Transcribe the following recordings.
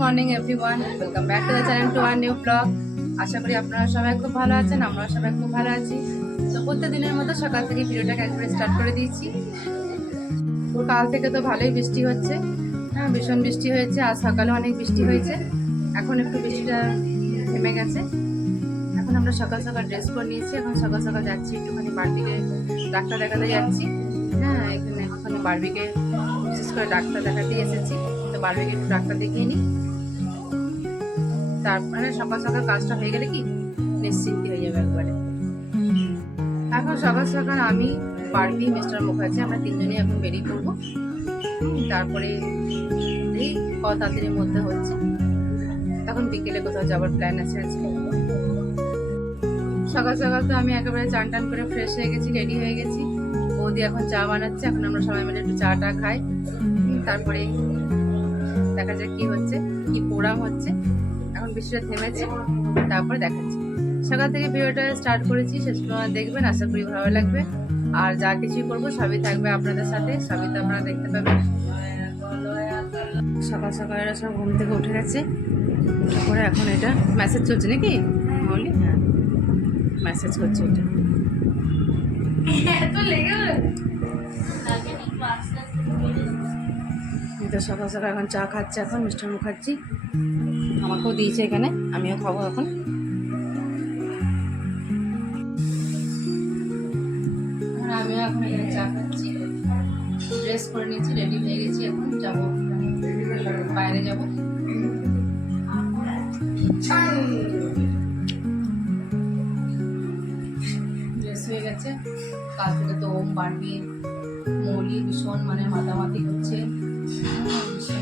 Morning everyone, welcome back to the channel to our new blog. আশা করি আপনারা সবাই খুব ভালো আছেন, আমরা সবাই খুব ভালো আছি। তো প্রত্যেকদিনের মতো সকাল থেকে ভিডিওটাকে একবারে স্টার্ট করে দিয়েছি। তো কাল থেকে তো ভালোই বৃষ্টি হচ্ছে, হ্যাঁ ভীষণ বৃষ্টি হয়েছে। আজ সকালে অনেক বৃষ্টি হয়েছে, এখন একটু বৃষ্টিটা থেমে গেছে। এখন আমরা সকাল সকাল ড্রেস করে নিয়েছি, এখন সকাল সকাল যাচ্ছি একটুখানি বারবিকে ডাক্তার দেখাতে যাচ্ছি। হ্যাঁ এখানে একটুখানি বারবিকে বিশেষ করে ডাক্তার দেখাতে এসেছি, তো বারবিকে একটু ডাক্তার দেখিয়ে নিই। তারপরে সকাল সকাল কাজটা হয়ে গেলে কি নিশ্চিন্তি হয়ে যাবে একবারে। এখন সকাল সকাল আমি বারবি মিস্টার মুখার্জি আমরা তিনজনেই এখন বেরিয়ে পড়বো। তারপরে এই কত তাড়াতাড়ির মধ্যে হচ্ছে, তখন বিকেলে কোথাও যাওয়ার প্ল্যান আছে আজকে। সকাল সকাল তো আমি একেবারে চান টান করে ফ্রেশ হয়ে গেছি, রেডি হয়ে গেছি। বৌদি এখন চা বানাচ্ছে, এখন আমরা সবাই মিলে একটু চাটা খাই। তারপরে দেখা যাক কি হচ্ছে, কি প্রোগ্রাম হচ্ছে। এখন বৃষ্টিটা থেমেছে, তারপরে দেখাচ্ছি। সকাল থেকে ভিডিওটা স্টার্ট করেছি, শেষ পর্যন্ত দেখবেন, আশা করি ভালো লাগবে। আর যা কিছুই করবো সবই থাকবে আপনাদের সাথে, সবই তো আপনারা দেখতে পাবেন। সকাল সকাল এরা সব ঘুম থেকে উঠে গেছে, তারপরে এখন এটা মেসেজ চলছে নাকি মৌলি? হ্যাঁ মেসেজ করছে এটা। সকাল সকাল এখন চা খাচ্ছে এখন মিস্টার মুখার্জি, আমাকেও দিয়েছে এখানে, আমিও খাবো এখন। আমিও এখন এখানে চা খাচ্ছি, ড্রেস করে নিয়েছি, রেডি হয়ে গেছি, এখন যাব বাইরে যাব। ড্রেস হয়ে গেছে, কাল থেকে তো ওম বাড়বি মৌলি ভীষণ মানে মাতামাতি হচ্ছে,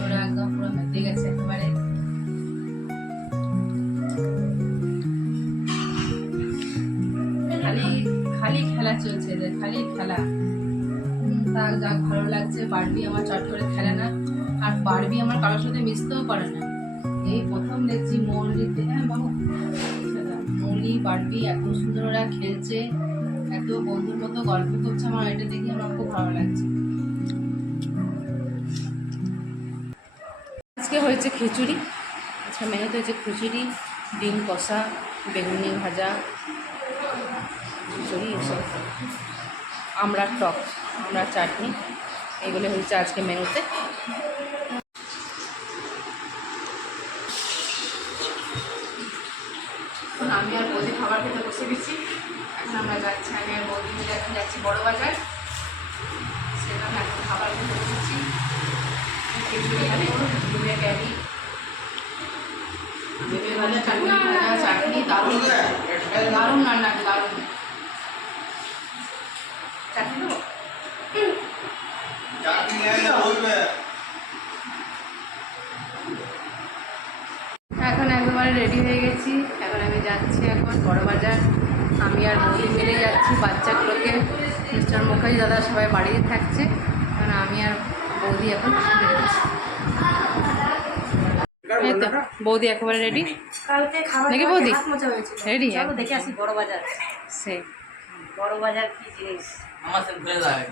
ওরা একদম পুরো মেতে গেছে একেবারে। খালি খালি খেলা চলছে এদের, খালি খেলা। তার যা ভালো লাগছে, বারবি আমার চট করে খেলে না, আর বারবি আমার কারোর সাথে মিশতেও পারে না। এই প্রথম দেখছি মৌলিতে, হ্যাঁ বাবু মৌলি বারবি এত সুন্দর ওরা খেলছে, এত বন্ধুর মতো গল্প করছে, আমার এটা দেখে আমার খুব ভালো লাগছে। আজকে হয়েছে খিচুড়ি, আজকে মেনুতে হয়েছে খিচুড়ি, ডিম কষা, বেগুনি ভাজা, খিচুড়ি এসব, আমড়ার টক, আমড়ার চাটনি, এগুলো হয়েছে আজকে মেনুতে। আমি আর বৌদি খাবার খেতে বসে গেছি, এখন আমরা যাচ্ছি, আমি আর বৌদি মিলে এখন যাচ্ছি বড় বাজার, সেখানে এখন খাবার খেতে বসেছি। খিচুড়ি খাবি, ডিমের ক্যারি, ডিমের ভাজা, চাটনি ভাজা, চাটনি দারুণ দারুণ রান্না, দারুণ চাটনি দেবো। এখন একেবারে রেডি হয়ে গেছি, এখন আমি যাচ্ছি এখন বড় বাজার। আমি আর বৌদি মিলে যাচ্ছি, বাচ্চাগুলোকে মিস্টার মুখার্জি দাদা সবাই বাড়িতে থাকছে, কারণ আমি আর বৌদি এখন বেরোচ্ছি। এই তো বৌদি একেবারে রেডি নাকি? বৌদি রেডি, দেখে আসি বড় বাজার। সে বড় বাজার কি জিনিস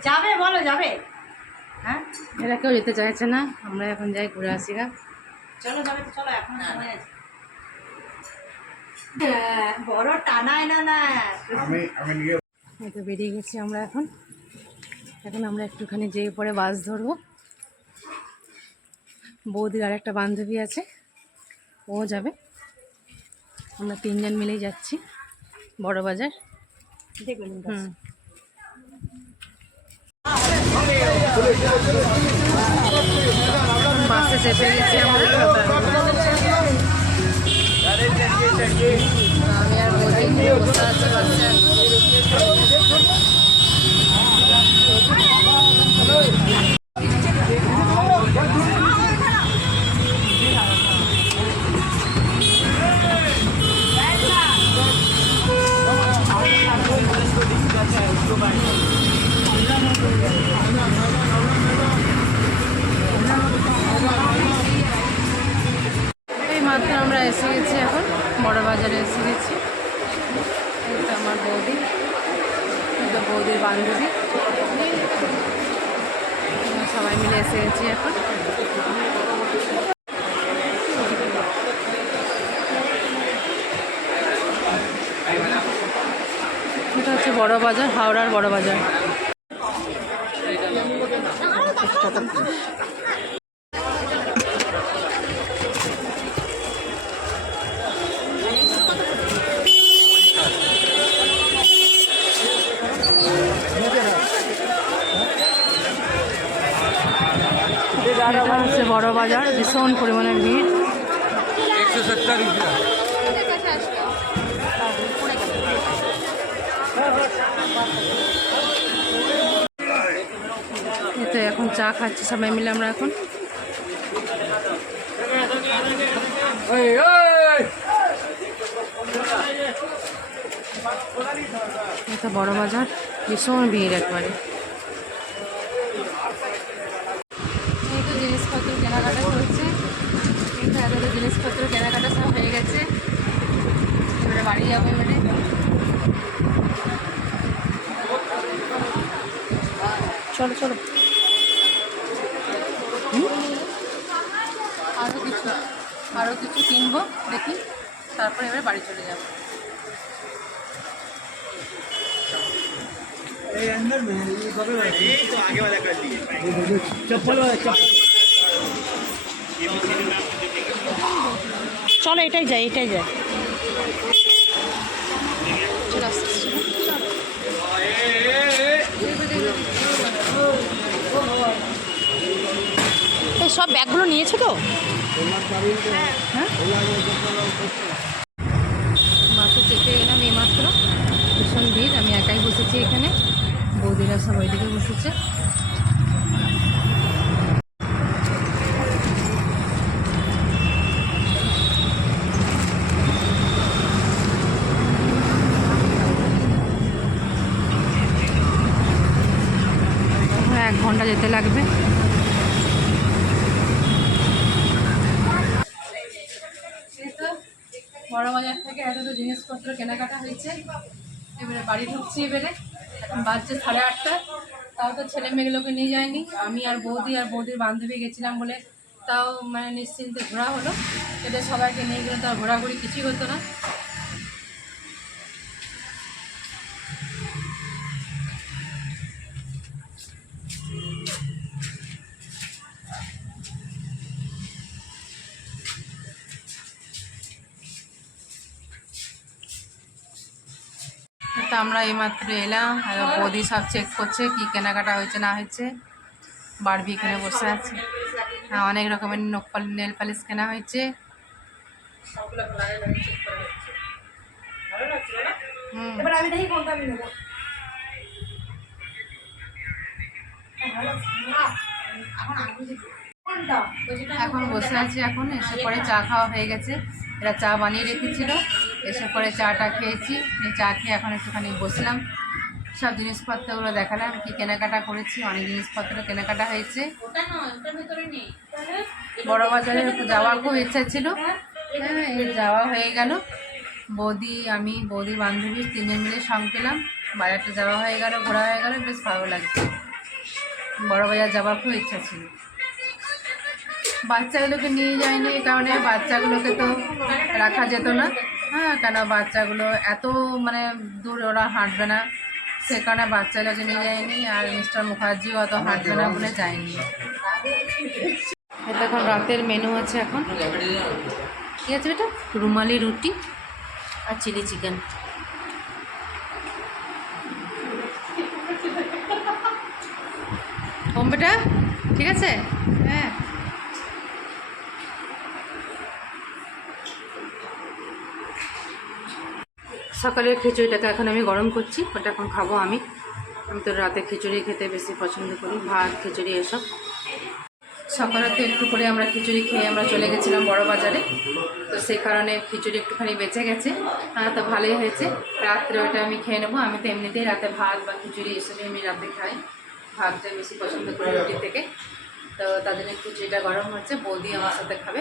যাবে বলো, যাবে? হ্যাঁ এরা কেউ যেতে চাইছে না, আমরা এখন যাই ঘুরে আসি গা। চলো যাবে তো, চলো এখন সময় আছে। বড় টানায় না না, এই তো বেরিয়ে গেছি আমরা এখন। এখন আমরা একটুখানি যেয়ে পরে বাস ধরবো। বৌদির আর একটা বান্ধবী আছে, ও যাবে, আমরা তিনজন মিলেই যাচ্ছি বড় বাজার। দেখবেন বাসে চেপে গেছি আমরা, আমি আর বৌদি বসে আছে বাসে। এই মাত্র আমরা এসে গেছি, এখন বড় বাজারে এসে গেছি। এটা আমার বৌদি, এটা বৌদির বান্ধবী, সবাই মিলে এসে গেছি এখন। বড় বাজার, হাওড়ার বড় বাজার। এটা হচ্ছে বড় বাজার, ভীষণ পরিমাণের ভিড়। এতে এখন চা খাচ্ছি সবাই মিলে আমরা এখন। এটা বড় বাজার, ভীষণ ভিড় একবারে। এই তো জিনিসপত্র কেনাকাটা করছে, এত জিনিসপত্র কেনাকাটা সব হয়ে গেছে। এবারে বাড়ি যাবো এবারে। চলো চলো, আরও কিছু কিনবো দেখি, তারপরে এবারে বাড়ি চলে যাবো। চলো এটাই যাই, এটাই যাই। চলে আসছে এই সব ব্যাগগুলো নিয়েছো তো? হ্যাঁ, মাকে চেপে এলাম এইমাত্র, ভীষণ ভিড়। আমি একাই বসেছি এখানে, বৌদিরা সব ওইদিকে বসেছে। হ্যাঁ, 1 ঘন্টা যেতে লাগবে। বড় বাজার থেকে এত জিনিসপত্র কেনাকাটা হয়েছে, এবারে বাড়ি ঢুকছি। এবারে এখন বাজছে 8:30। তাও তো ছেলে মেয়েগুলোকে নিয়ে যায়নি, আমি আর বৌদির বান্ধবী গেছিলাম বলে তাও মানে নিশ্চিন্তে ঘোরা হলো। এদের সবাইকে নিয়ে গেলে তার ঘোরাঘুরি কিছুই হতো না। তো আমরা এইমাত্র এলাম, বৌদি সব চেক করছে কি কেনাকাটা হয়েছে না হয়েছে। বারবি এখানে বসে আছে। হ্যাঁ, অনেক রকমের নেল পালিশ কেনা হয়েছে। এবার আমি দেখি কোনটা আমি নেবো। এখন বসে আছি, এখন এসে পরে চা খাওয়া হয়ে গেছে। এরা চা বানিয়ে রেখেছিল, এসে পরে চাটা খেয়েছি। এই চা খেয়ে এখন একটুখানি বসলাম, সব জিনিসপত্রগুলো দেখালাম কি কেনাকাটা করেছি। অনেক জিনিসপত্র কেনাকাটা হয়েছে। বড় বাজারে যাওয়ার খুব ইচ্ছা ছিল, হ্যাঁ এই যাওয়া হয়ে গেল। বৌদি বান্ধবী 3 জন মিলে সঙ্গ পেলাম, বাজারটা যাওয়া হয়ে গেল, ঘোরা হয়ে গেল, বেশ ভালো লাগছে। বড় বাজার যাওয়ার খুব ইচ্ছা ছিল। বাচ্চাগুলোকে নিয়ে যায়নি, এই কারণে বাচ্চাগুলোকে তো রাখা যেত না। হ্যাঁ, কেন বাচ্চাগুলো এত মানে দূর ওরা হাঁটবে না, সে কারণে বাচ্চাগুলোকে নিয়ে যায়নি। আর মিস্টার মুখার্জিও অত হাঁটবে না বলে যায়নি। এটা এখন রাতের মেনু আছে। এখন ঠিক আছে বেটা, রুমালি রুটি আর চিলি চিকেন। ওম বেটা, ঠিক আছে? হ্যাঁ, সকালের খিচুড়িটাকে এখন আমি গরম করছি, ওটা এখন খাবো আমি। তো রাতে খিচুড়ি খেতে বেশি পছন্দ করি, ভাত খিচুড়ি এসব। সকালে তো একটু করে আমরা খিচুড়ি খেয়ে আমরা চলে গেছিলাম বড় বাজারে, তো সেই কারণে খিচুড়ি একটুখানি বেঁচে গেছে। তো ভালোই হয়েছে, রাত্রে ওইটা আমি খেয়ে নেবো। আমি তো এমনিতেই রাতে ভাত বা খিচুড়ি এসবই আমি রাতে খাই, ভাতটা বেশি পছন্দ করি রুটি থেকে। তো তার জন্য খিচুড়িটা গরম হচ্ছে, বৌদি আমার সাথে খাবে।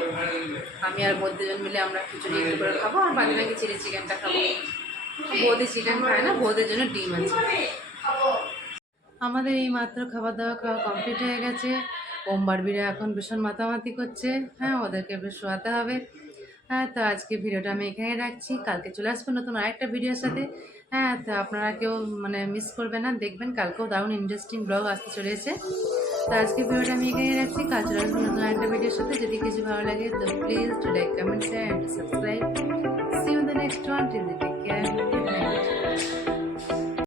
আমি আর বৌদি দুজন মিলে আমরা খিচুড়ি একটু করে খাবো, আর বাকি বাকি চিলি চিকেনটা খাবো। বৌদি চিকেন খায় না, বৌদির জন্য ডিম আছে। আমাদের এই মাত্র খাওয়া কমপ্লিট হয়ে গেছে। ওম বারবিরা এখন ভীষণ মাতামাতি করছে। হ্যাঁ, ওদেরকে বেশ শোয়াতে হবে। হ্যাঁ, তো আজকে ভিডিওটা আমি এখানে রাখছি, কালকে চলে আসবো নতুন আরেকটা ভিডিওর সাথে। হ্যাঁ, তো আপনারা কেউ মানে মিস করবেন না, দেখবেন কালকেও দারুণ ইন্টারেস্টিং ব্লগ আসতে চলেছে। তো আজকে ভিডিওটা আমি এখানে রাখছি, কাল চলে আসবো নতুন আরেকটা ভিডিওর সাথে। যদি কিছু ভালো লাগে তো please like, comment, share and subscribe. See you in the next one. Till